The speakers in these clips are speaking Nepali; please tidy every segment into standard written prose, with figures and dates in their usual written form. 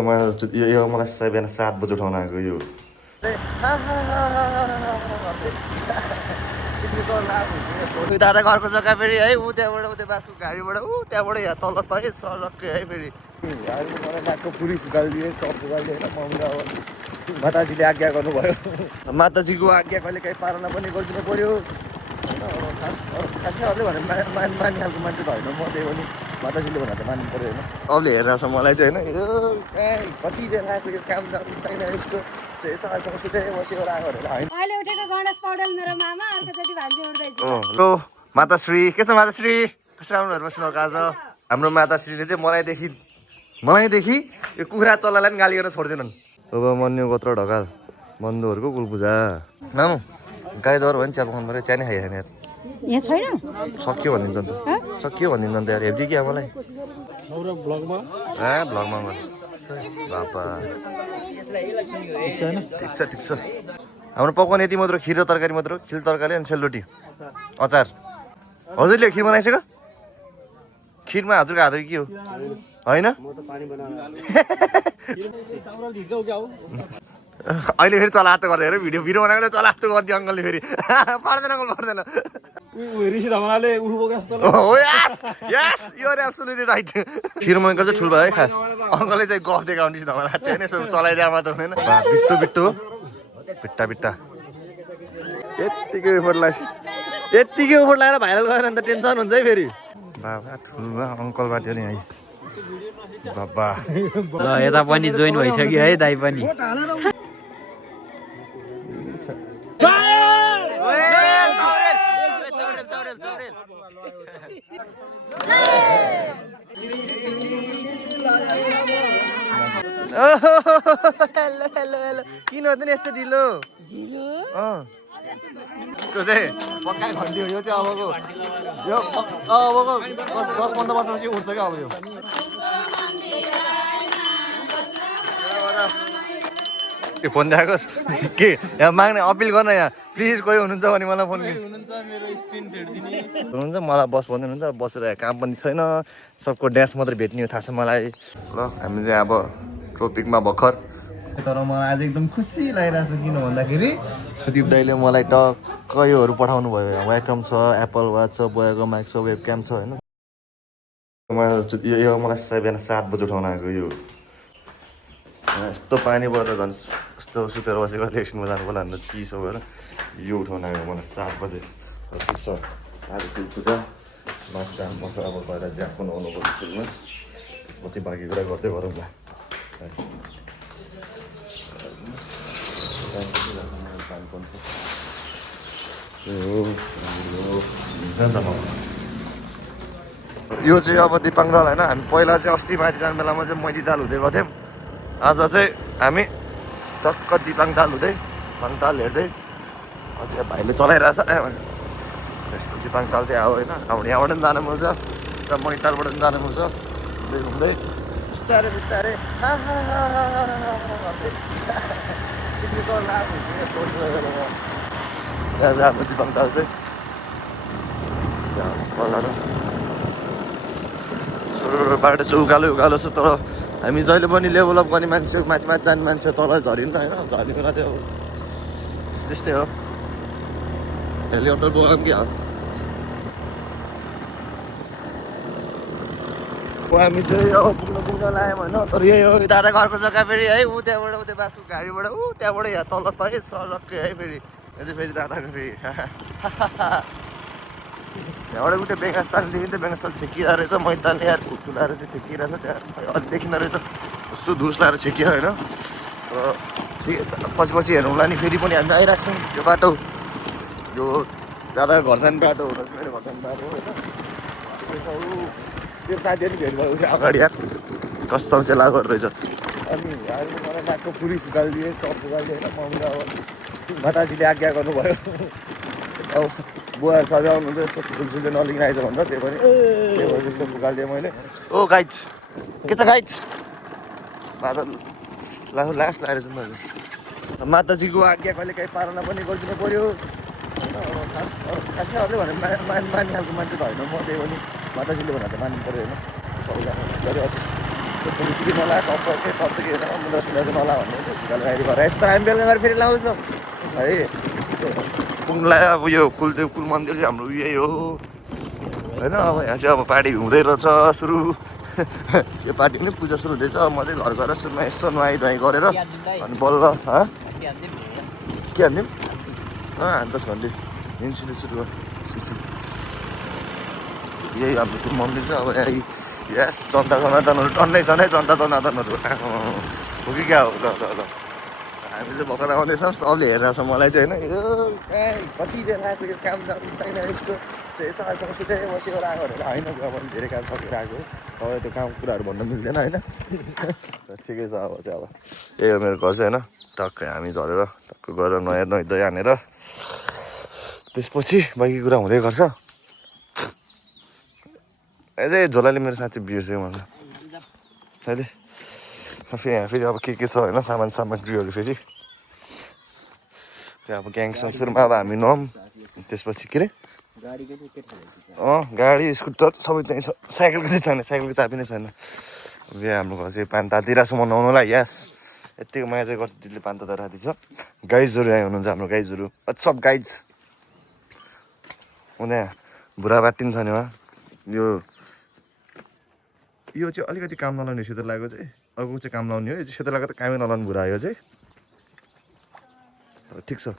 यो मलाई बिहान 7 बजी उठाउन आएको यो दादा घरको जग्गा फेरि है ऊ त्यहाँबाट उता बासको गाडीबाट ऊ त्यहाँबाट यहाँ तल तै सडक है फेरि मलाई नाकको पुरी फुकालिदिए टप फुकालिदिए होइन मम्मीले अब माताजीले आज्ञा गर्नुभयो माताजीको आज्ञा कहिले काहीँ पालना पनि गरिदिनु पऱ्यो होइन अब खासै अरूले भने मान्ने खालको मान्छे त होइन म त्यही पनि माताजीले भनेर त मान्नु पऱ्यो होइन अरूले हेरेर छ मलाई चाहिँ होइन यो कति बेला आएको यो काम जानु छैन यसको ल माताश्री के छ माताश्री कसरी आउनुहरू बस्नुभएको आज हाम्रो माताश्रीले चाहिँ मलाइदेखि यो कुखुरा चल्लालाई पनि गाली गरेर छोड्दैनन् अब मन्यु गोत्र ढकाल बन्धुहरूको कुलपूजा नाम गाईद्वार भयो नि चिया पकाउनु पऱ्यो चिया नै खाइहाल्ने यार यहाँ छैन सक्यो भनिदिन्छ नि त सक्यो भनिदिन्छ नि त यार हेर्दै कि मलाई ब्लगमा बाबा ठिक छ हाम्रो पकाउने यति मात्र खिर र तरकारी मात्र खिर तरकारी अनि सेलरोटी अचार हजुरले खिर बनाइसक्यो खिरमा हजुरको हात के हो होइन अहिले फेरि चलाहातो गर्दै हेर भिडियो बनाएको त चलाहातो गरिदियो अङ्कलले फेरि पर्दैन अङ्कल पर्दैन खिर मङ्कर चाहिँ ठुलो भयो है खास अङ्कलले चाहिँ गफ देखाउने धमला थियो नि यसो चलाइदिए मात्र हुँदैन बिट्टो बिट्टा यत्तिकै उफोट लगाएर भाइरल गएर अन्त टेन्सन हुन्छ है फेरि बाबा ठुलो अङ्कल बाट्यो नि है बाबा ल यता पनि जोइन भइसक्यो है दाइ पनि हेलो किन हो त नि यस्तो ढिलो त्यो चाहिँ पक्का घन्टी हो यो चाहिँ अबको 10-15 वर्षपछि उठ्छ क्या अब यो फोन देखाएकोस् के यहाँ माग्ने अपिल गर्न यहाँ प्लिज कोही हुनुहुन्छ भने मलाई फोन हुनुहुन्छ मलाई बस भन्नुहुन्छ बसेर काम पनि छैन सबको ड्यास मात्रै भेट्ने थाहा छ मलाई ल हामी चाहिँ अब ट्रोपिकमा भर्खर तर मलाई आज एकदम खुसी लागिरहेको छ किन भन्दाखेरि सुदीप दाइले मलाई टक्क योहरू पठाउनु भयो वेलकम छ एप्पल वाच छ बोयाको माइक छ वेबक्याम छ होइन यो मलाई बिहान 7 बजी उठाउन आएको यो यस्तो पानी परेर झन् यस्तो सुतेर बसेको इलेक्सनमा जानु पर्ला भनेर चिसो भएर यो उठाउन आएको मलाई 7 बजे ठिक छ आज पूजा मास जानुपर्छ अब गएर ज्यापन आउनु पर्छ स्कुलमा त्यसपछि बाँकी कुरा गर्दै गरौँ ल यो चाहिँ अब दिपाङ दाल होइन हामी पहिला चाहिँ अस्ति माथि जाने बेलामा चाहिँ मैदी दाल हुँदै गएको थियौँ आज चाहिँ हामी टक्क दिपाङ दाल हुँदै दाल हेर्दै अझै भाइले चलाइरहेछ यस्तो दिपाङ दाल चाहिँ आयो होइन अब यहाँबाट पनि जानु मिल्छ उता मैतालबाट पनि जानु मिल्छ घुम्दै घुम्दै बिस्तारै बिस्तारै यहाँ चाहिँ हाम्रो दिपाङ दाल चाहिँ बाटो चाहिँ उकालो छ तर हामी जहिले पनि लेभलअप गर्ने मान्छे माथि जाने मान्छे तल झरिन्छ होइन झर्ने बेला चाहिँ अब त्यस्तै हो हेलिकप्टर बोकाउँ कि हामी चाहिँ अब पुग्न लाग्यौँ होइन तर यही हो दादा घरको जग्गा फेरि है ऊ त्यहाँबाट उता बासको गाडीबाट ऊ त्यहाँबाट यहाँ तल तै सडक है फेरि यो चाहिँ फेरि दादाको फेरि यहाँबाट उता बेङ्गास्थानदेखि त बेङ्गास्थान छेकिरहेको रहेछ मैदानले यार घुस लाएर चाहिँ छेकिरहेछ त्यहाँ अलि देखिँदो रहेछ कस्तो धुस लाएर छेकियो होइन ठिकै छ पछि हेरौँला नि फेरि पनि हामी आइरहेको छौँ यो बाटो यो दादाको घर जाने बाटो हो मेरो घर जाने बाटो होइन त्यो साथीहरू भेट भयो अगाडि यार कस्तो चाहिँ लागेको रहेछ अनि मलाई नाकको पुरी फुकालिदिए टप फुकालिदिए होइन मम्मीले अब माताजीले आज्ञा गर्नुभयो अब बुवा सबै आउनुहुन्छ यस्तो फुलसुल चाहिँ नलिकन आएछ भनेर त्यही पनि त्यस्तो फुकालिदिएँ मैले ओ गाइड्स के छ गाइड्स लास्ट लगाएर चाहिँ मैले माताजीको आज्ञा कहिले काहीँ पालना पनि गरिदिनु पऱ्यो होइन अब खासै अरूले भने मान्ने खालको मान्छे त होइन म त्यही पनि माताजीले भनेर त मान्नु पऱ्यो होइन पुलिसले नला टप्पकै टप्पकै हेरेर मुदा सुदा चाहिँ नला भन्नु बेलुका अहिले घर यस्तो हामी बेलुका गएर फेरि लाउँछौँ है कुङलाई अब यो कुलदेव कुल मन्दिर चाहिँ हाम्रो यही हो होइन अब यहाँ चाहिँ अब पार्टी हुँदै रहेछ सुरु यो पार्टी पनि पूजा सुरु हुँदैछ म चाहिँ घर गएर सुरुमा यसो नुहाइ गरेर अनि बल्ल के हान्दिउँ हान्नुहोस् भनिदिउँ हिँड्छु त सुरु यही हाम्रो कुल मन्दिर छ अब यहाँ यस जनता जनार्दनहरू टन्नै छन् है जनता जनार्दनहरू हो कि क्या हो ल हामी चाहिँ भर्खर आउँदैछौँ सबले हेरेर छ मलाई चाहिँ होइन यो कति बेला आएको यो काम जानु छैन यसको यता सुत्दै बसेर आएको भनेर होइन अब धेरै काम सकेर आएको तपाईँलाई त्यो काम कुराहरू भन्न मिल्दैन होइन ठिकै छ अब चाहिँ अब यही हो मेरो घर चाहिँ होइन टक्कै हामी झरेर टक्कै गएर नुहाइ हानेर त्यसपछि बाँकी कुरा हुँदै गर्छ अझै झोलाले मेरो साँच्चै बिर्स्यो मलाई अहिले फेरि यहाँ फेरि अब के छ होइन सामग्रीहरू फेरि त्यो अब ग्याङसँग सुरुमा अब हामी नौँ त्यसपछि के अरे गाडी स्कुटर सबै त्यहीँ छ साइकलको चाहिँ छैन साइकलको चाबी नै छैन अब यहाँ हाम्रो घर चाहिँ पान्तातिर मनाउनुलाई यस यत्तिको माया चाहिँ गर्छ दिदीले पान्ता राति छ गाइजहरू यहाँ हुनुहुन्छ हाम्रो गाइजहरू सब गाइज उनीहरू बुढाबाटी पनि छ नि उहाँ यो चाहिँ अलिकति काम नलाउने सेतो लागेको चाहिँ अर्को चाहिँ काम लाउने हो यो चाहिँ सेतो लागेको त कामै नलाउने बुढा यो चाहिँ ठिक छ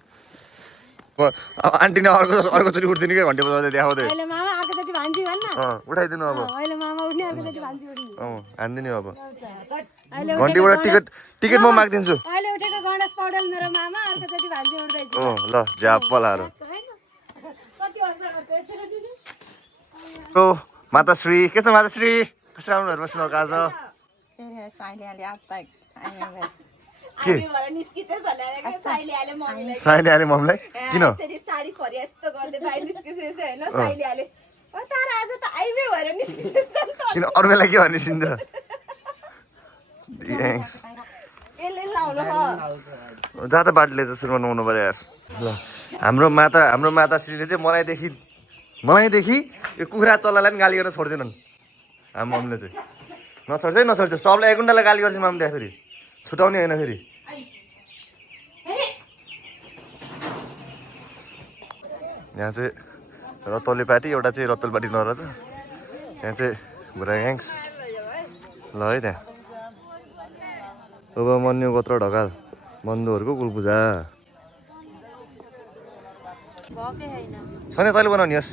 अब आन्टी नै अर्कोचोटि उठ्दिनु क्या घन्टी बजाउँदै देखाउँदै उठाइदिनु अब हान्दिनु अब घन्टीबाट टिकट म मागिदिन्छु ल झ्याप्पलाहरू माताश्री के छ माताश्री कसरी आउनुहरू बस्नुभएको आज के साइले हाले मम्मीलाई किन किन अरू बेला के भन्ने सिन्धु जहाँ त बाटोले त सुरुमा नुहाउनु पऱ्यो यार ल हाम्रो माताश्रीले चाहिँ मलाई यो कुखुरा चल्लालाई पनि गाली गरेर छोड्दैनन् हाम्रो मम्मीले चाहिँ नछोड्छ सबलाई एक गुन्डालाई गाली गर्छ माम त्यहाँ फेरि छुटाउने होइन फेरि यहाँ चाहिँ रतौली पार्टी एउटा चाहिँ रतौली पार्टी नरहेछ यहाँ चाहिँ भुरा ग्याङ्स ल है त्यहाँ अब मन्यु गोत्र ढकाल बन्धुहरूको कुलपूजा सधैँ तैँले बनाउने होस्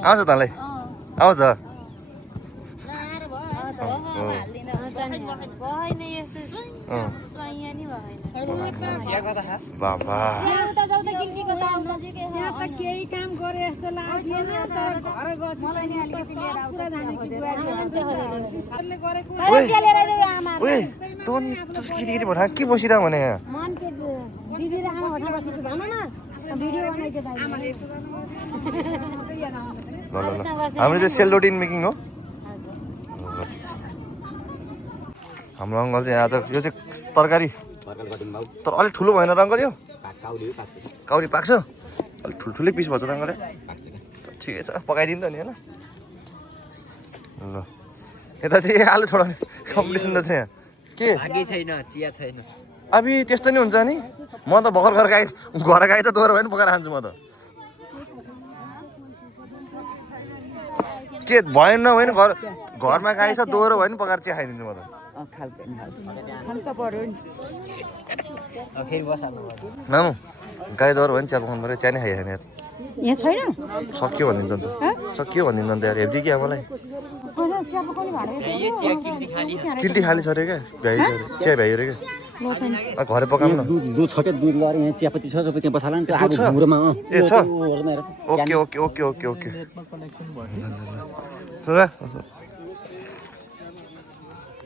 आउँछ तँलाई आउँछ बाबा के बसिरह भने हाम्रो चाहिँ सेलरोटी मेकिङ हो हाम्रो अङ्कल चाहिँ आज यो चाहिँ तरकारी तर अलिक ठुलो भएन र अङ्कल यो काउरी पाक्छ अलिक ठुल्ठुलै पिस भन्छ त अङ्कल ठिकै छ पकाइदिनु त नि होइन ल यता चाहिँ आलु छोडाउने कम्पिटिसन त छ यहाँ के छैन अबि त्यस्तो नि हुन्छ नि म त भर्खर घर गाई त दोहोरो भयो नि पकाएर खान्छु म त के भएन होइन घरमा गाई छ दोहोरो भयो नि पकाएर चिया खाइदिन्छु म त मामु गाई दोहोरो भयो नि चिया पकाउनु पऱ्यो चिया नै खाइहाल्ने यार यहाँ छैन सक्यो भनिदिन्छ नि त सक्यो भनिदिन्छ नि त यार हेब्दी कि आमालाई किल्टी खाली छ अरे क्या गाई छ अरे चिया भ्याइ अरे क्या घरै पकाउनु न दुध छ क्या दुध लगाएर यहाँ चियापत्ती छ सबै त्यहाँ बसाला नि त्यो आगो घुम्रोमा ए छ okay okay okay okay okay ल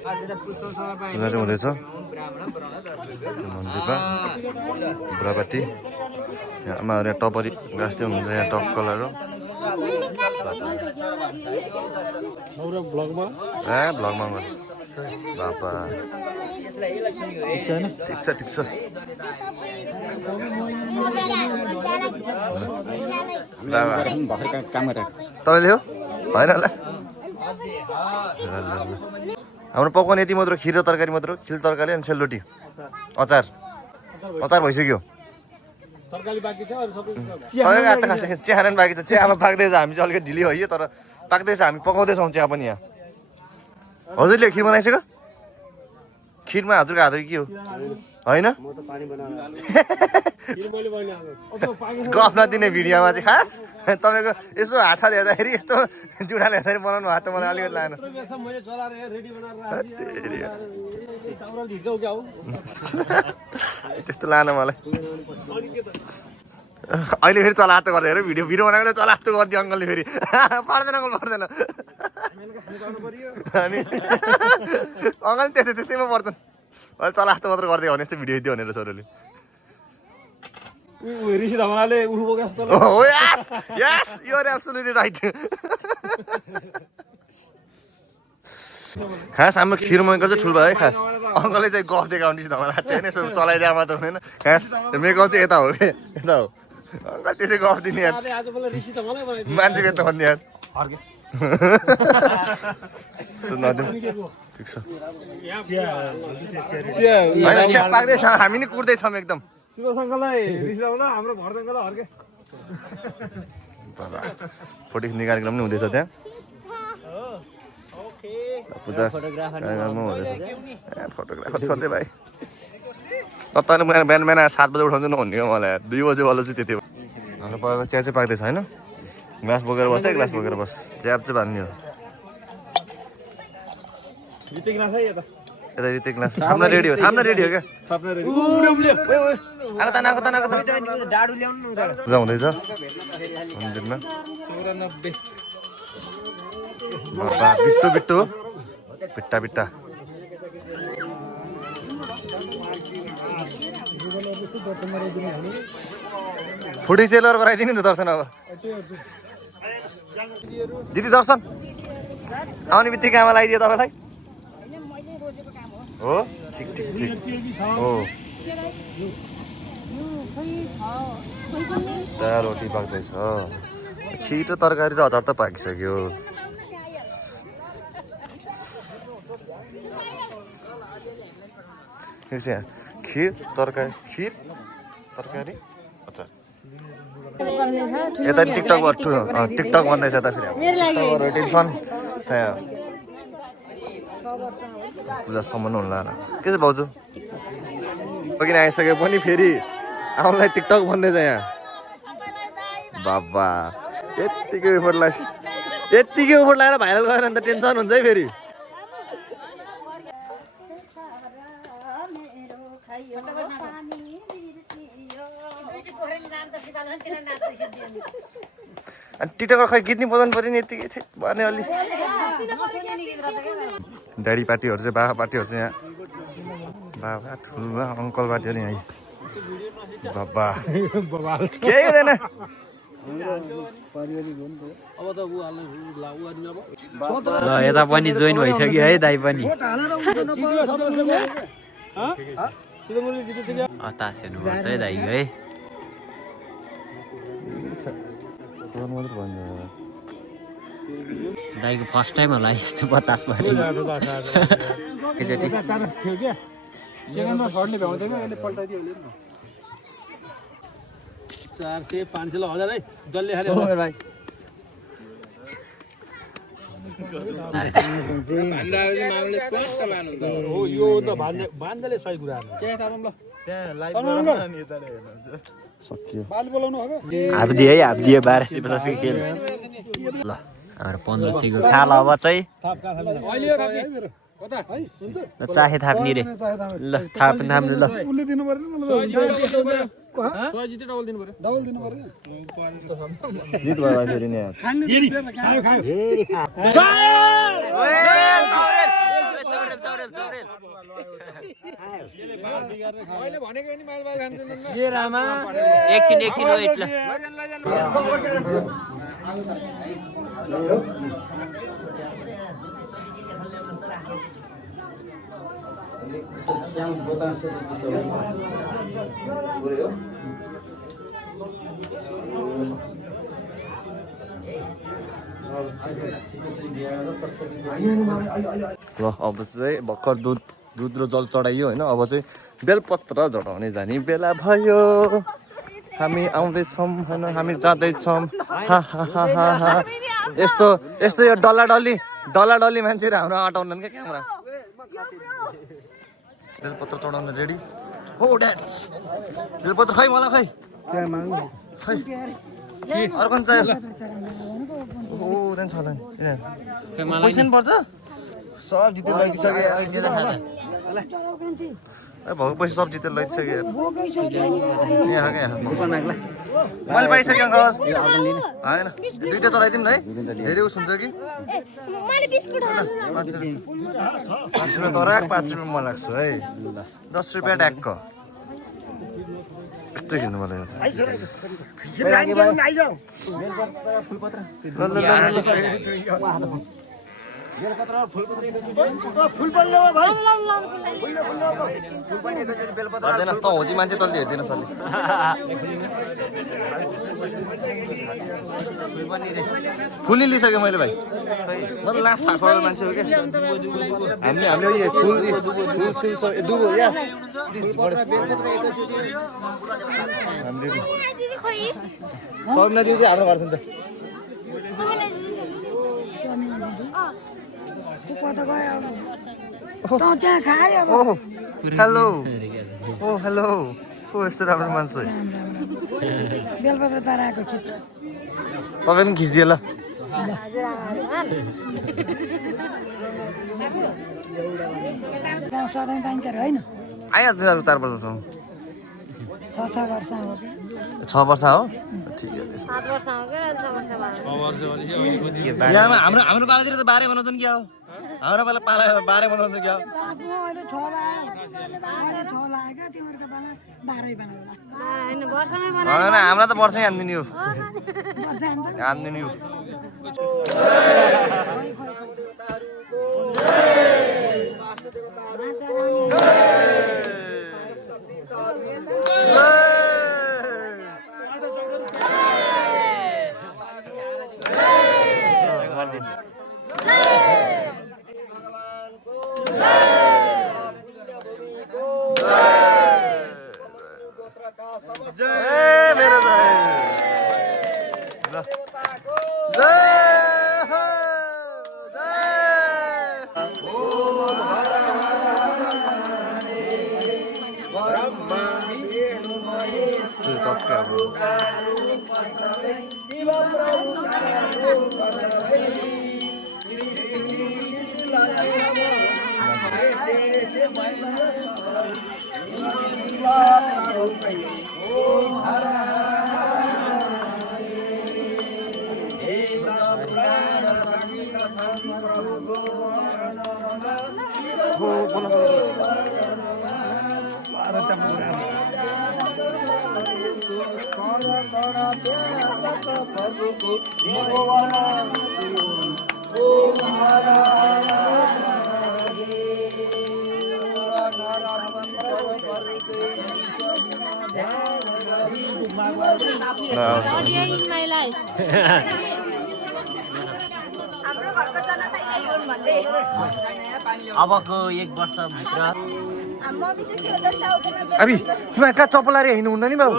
चाहिँ हुँदैछ मन्दिरमा बुढापाटी यहाँ आमाहरू यहाँ टपरी गाँस्दै हुनुहुन्छ यहाँ टक्कलहरू भ्लगमा बाबा ठिक छ तपाईँले हो होइन होला हाम्रो पकाउने यति मात्र खिर र तरकारी मात्र खिर तरकारी अनि सेलरोटी अचार अचार भइसक्यो तरकारी बाँकी थियो अरू सबै चिया खान बाँकी छ चियामा पाक्दैछ हामी चाहिँ अलिकति ढिलै है तर पाक्दैछ हामी पकाउँदैछौँ चिया पनि यहाँ हजुरले खिर बनाइसक्यो खिरमा हजुरको हात के हो होइन गफ नदिने भिडियोमा चाहिँ खास तपाईँको यसो हात हेर्दाखेरि यस्तो जुडाले हेर्दाखेरि बनाउनु भएको त मलाई अलिकति लागेन त्यस्तो लागेन मलाई अहिले फेरि चलाहात गर्दै हेर भिडियो बनाएको चलाहात गरिदियो अङ्कलले फेरि पर्दैन अङ्कल पर्दैन अनि अङ्कल त्यस्तैमा पर्छन् अहिले चलाहात मात्र गरिदियो भने यस्तो भिडियो दियो भनेर छोरोले खास हाम्रो खिर मेकर चाहिँ ठुलो भयो है खास अङ्कलले चाहिँ गफ देखाउने धमाला त्यहाँ यसो चलाइदिए मात्र हुँदैन खास मेकअप चाहिँ यता हो कि यता हो अङ्कल त्यसै गफ दिने यार मान्छे बेच्दा भन्ने यार ठिक छ पाक्दैछ हामी नि कुर्दैछौँ एकदम फोटो खिच्ने कार्यक्रम पनि हुँदैछ त्यहाँ पूजा कार्यक्रम हुँदैछ फोटोग्राफर छोड्दै भाइ तपाईँ बिहान बिहान 7 बजे उठाउँछु नहुने हो मलाई 2 बजे वाला चाहिँ त्यति हाम्रो पकाएको चिया चाहिँ पाक्दैछ होइन ग्लास बोकेर बस है ग्लास बोकेर बस चिया चाहिँ भन्ने हो यता रितिक ग्लास थाम्न रेडी हो क्या पूजा हुँदैछ मन्दिरमा बिट्टो बिट्टा फुडी सेलर गराइदिनु नि त दर्शन अब दिदी दर्शन आउने बित्तिकै आमा लगाइदियो तपाईँलाई हो ठिक हो रोटी पाक्दैछ खिर तरकारी र अचार त पाकिसक्यो खिर तरकारी अचार यता टिकटक भन्दैछ त फेरि टेन्सन पूजासम्म हुनु के छ भाउजू किन आइसके पनि फेरि आउनलाई टिकटक भन्दैछ यहाँ बाबा यत्तिकै उफोट लगाएर भाइरल गएर अन्त टेन्सन हुन्छ है फेरि अनि टिकटकर खै गीत नि बजाउनु पर्यो नि यतिकै थिए भने अलि ड्याडी पार्टीहरू चाहिँ बाबा पार्टीहरू चाहिँ यहाँ बाबा ठुलो अङ्कल पार्टीहरू यहाँ बाबा केही हुँदैन यता पनि जोइन भइसक्यो है दाइ पनि हतास हेर्नुपर्छ है दाइ है दाइको फर्स्ट टाइम होला यस्तो बतास भयो 400 500 1000 है जल्ले खाले हो यो त भान्दाले सही कुरा हो हाप्दियो 1250 खेल ल हाम्रो 1500 को खाल अब चाहिँ चाहे थाप्ने रे ल थाप्नु ल उले दिनु पर्दैन मलाई सय जिते डबल दिनु पर्यो जित भयो फेरि नि अहिले भनेको नि माल खान्छन् ए रामा एकछिन वेट ल ल अब चाहिँ भर्खर दुध र जल चढाइयो होइन अब चाहिँ बेलपत्र झडाउने जाने बेला भयो हामी आउँदैछौँ होइन हामी जाँदैछौँ यस्तो यो डल्ला मान्छेहरू हाम्रो आँटाउनन् क्या क्यामेरा बेलपत्र चढाउन रेडी हो ड्यान्स बेलपत्र खै मलाई खै अर्को चाहियो हो त्यहाँ छ पैसा नि पर्छ सब जितेर लैदिसक्यो भाउ पैसा सब जितेर लैदिसक्यो यहाँ मैले पाइसकेँ होइन दुइटा चलाइदिउँ न है धेरै उस हुन्छ कि 5 रुपियाँ तराक 5 रुपियाँ म लाग्छु है 10 रुपियाँ ट्याक्क यस्तो खिच्नु मलाई होजी मान्छे तल्ली हेर्दिन सरले फुल लिइसकेँ मैले भाइ म त लास्ट फास्ट फरवर्ड मान्छे हो क्या हामीले फुल दुबो या सबना दिदी चाहिँ हाम्रो घर छ नि त हेलो ओ हेलो ओ यस्तो राम्रो मान्छे बेलपत्र तराएको खिच तपाईँ पनि खिचिदियो ल सधैँ पाइन्छ होइन आइहाल्छ 4 वर्षसम्म 6 वर्ष हो ठिकै यहाँमा हाम्रो पालातिर त बारे बनाउँछन् क्या हो हाम्रो पाला बारे बनाउँछ क्या हो होइन हाम्रो त वर्षै हान्दिने हो हान्दिने हो अबको 1 वर्षभित्र अभी तिमीहरू कहाँ चप्पल लाएर हिँड्नु हुँदैन नि बाबु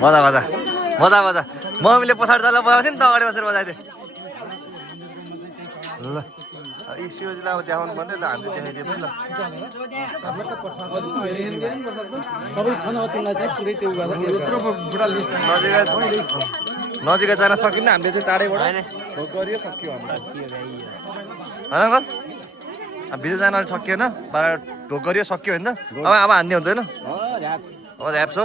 मजा मजा मजा मजा मम्मीले पछाडि तल बजाउँथ्यो नि त अगाडि बसेर बजाइदिए ल शिवजीलाई अब देखाउनु पर्ने ल हामीले देखाइदियो पनि ल नजिकै जान सकिन्न हामीले चाहिँ टाढैबाट भोक गरियो सक्यो होइन भिडियो जान अलिक सकिएन बाह्र ढोक गरियो सक्यो होइन अब हान्ने हुँदैन अब ह्याप्स हो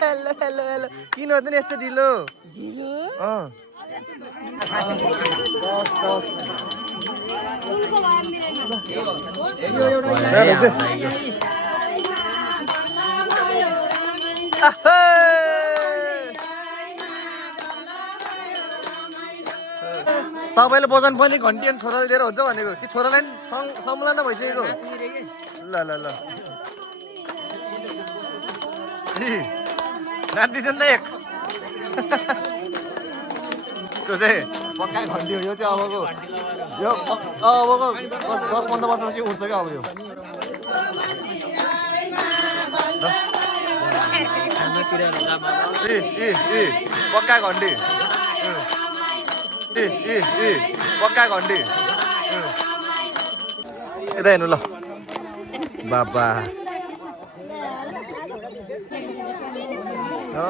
हेलो हेलो हेलो किन हुँदैन यस्तो ढिलो तपाईँले बजाउनु पनि घन्टी अनि छोराले लिएर हुन्छ भनेको कि छोरालाई सम्झना भइसकेको ल ल ल नाच्दैछ नि त एक त्यो चाहिँ पक्का घन्टी हो यो चाहिँ अबको यो अबको 10-15 वर्षपछि उठ्छ क्या अब यो पक्का घन्टी पक्का घन्टी यता हेर्नु ल बाबा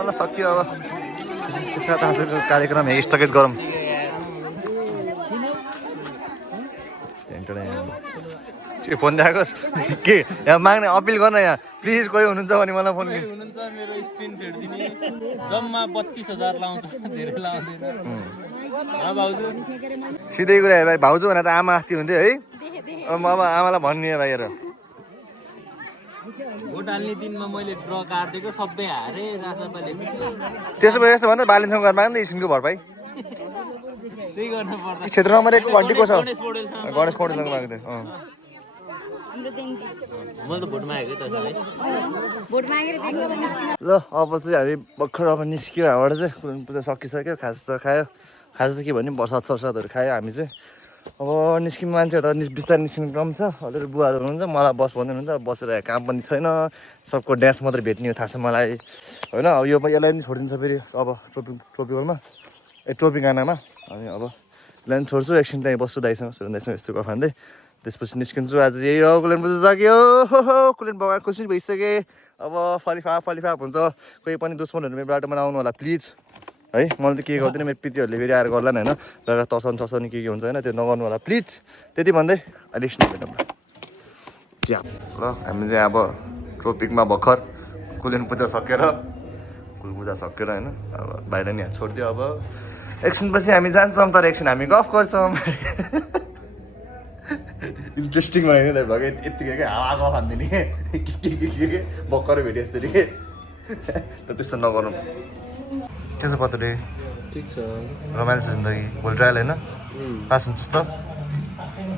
ल सकियो अब साथ आजको कार्यक्रम यही स्थगित गरौँ फोन देखाएकोस् के यहाँ माग्ने अपिल गर्न यहाँ प्लिज कोही हुनुहुन्छ भने मलाई फोन हुनुहुन्छ मेरो स्क्रिन फेर्दिने जम्मा 32,000 लाउँछ धेरै लाउँदैन भाउजू सिधै कुरा भाइ भाउजू भनेर त आमा अस्ति हुन्थ्यो है अब आमालाई भन्ने भाइहरू भोट हाल्ने दिनमा मैले ड्र काटिदिएको सबै हारे राजापाले त्यसो भए यस्तो भन्दा बालिन्सँग घर माग्नु स्किनको भरपाई त्यही गर्नु पर्छ क्षेत्र नम्बर 1 को घन्टीको छ गणेश पौडेलसँग माग्दै मैले त भोट मागेको त है भोट मागेर ल अब चाहिँ हामी भर्खर अब निस्क्यो हामीबाट चाहिँ कुन पूजा सकिसक्यो खाजा खायो खाजा चाहिँ के भन्ने प्रसाद सरसादहरू खायो हामी चाहिँ अब निस्किने मान्छेहरू त बिस्तारै निस्किनु कम छ अलिअलि बुवाहरू हुनुहुन्छ मलाई बस भन्दै हुनुहुन्छ बसेर काम पनि छैन सबको ड्यान्स मात्रै भेट्ने हो थाहा छ मलाई होइन अब यो यसलाई पनि छोडिदिन्छ फेरि अब ट्रोपिकलमा ट्रोपिकानामा अनि अब यसलाई पनि छोड्छु एकछिन त्यहीँ बस्छु दाइसँग सुरन दाइसँग यस्तो गफ खाँदै त्यसपछि निस्किन्छु आज यही हो कुलेन पूजा सक्यो कुलेन भगवान् खुसी भइसके अब फलिफाप हुन्छ कोही पनि दुश्मनहरू मेरो बाटोमा आउनु होला प्लिज है मैले त के गर्दैन मेरो पितीहरूले फेरि आएर गर्ला नि होइन जग्गा तर्साउने के हुन्छ होइन त्यो नगर्नु होला प्लिज त्यति भन्दै अलिक निस्किनु ल हामी चाहिँ अब ट्रोपिकमा भर्खर कुलेन पूजा सकेर होइन अब बाहिर नि यहाँ छोडिदियो अब एकछिनपछि हामी जान्छौँ तर एकछिन हामी गफ गर्छौँ इन्ट्रेस्टिङ बनाइदियो त भगे यत्तिकै क्या हावा गफ हान्दिने के भर्खरै भेटेँ यस्तरी के त त्यस्तो नगरौँ के छ पत्रे ठीक छ रमाइलो छ जिन्दगी भोलि ट्रायल होइन पास हुन्छस् त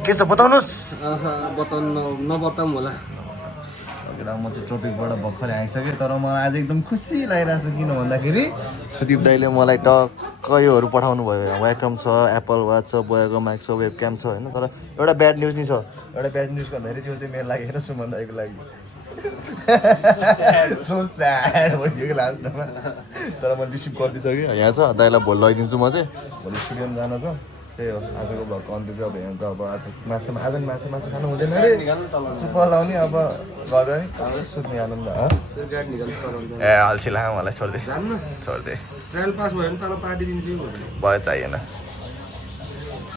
के छ बताउनुहोस् नबताउँ होला म चाहिँ ट्रोपिकबाट भर्खरै आइसकेँ तर मलाई आज एकदम खुसी लागिरहेको छ किन भन्दाखेरि सुदीप दाइले मलाई टक्क योहरू पठाउनु भयो वेलकम छ एप्पल वाच छ बोयाको माइक छ वेबक्याम छ होइन तर एउटा ब्याड न्युज नि छ एउटा ब्याड न्युज भन्दाखेरि त्यो चाहिँ मेरो लागि होइन सुमन दाइको लागि सो स्याड भइदिएको लास्टमा तर म रिसिभ गरिदिइसकेँ यहाँ छ दाइलाई भोलि लैदिन्छु म चाहिँ भोलि स्टुडियोमा जान छ त्यही हो आजको भ्लगको अन्त्य चाहिँ अब यहाँ त अब आज माछा खानु हुँदैन अरे चुप्प लाउने अब घर नि सुत्ने आनन्द ए अल्छी लाग्यो मलाई छोडिदिए ट्रायल पास भयो भने तल पार्टी दिन्छु भयो चाहिएन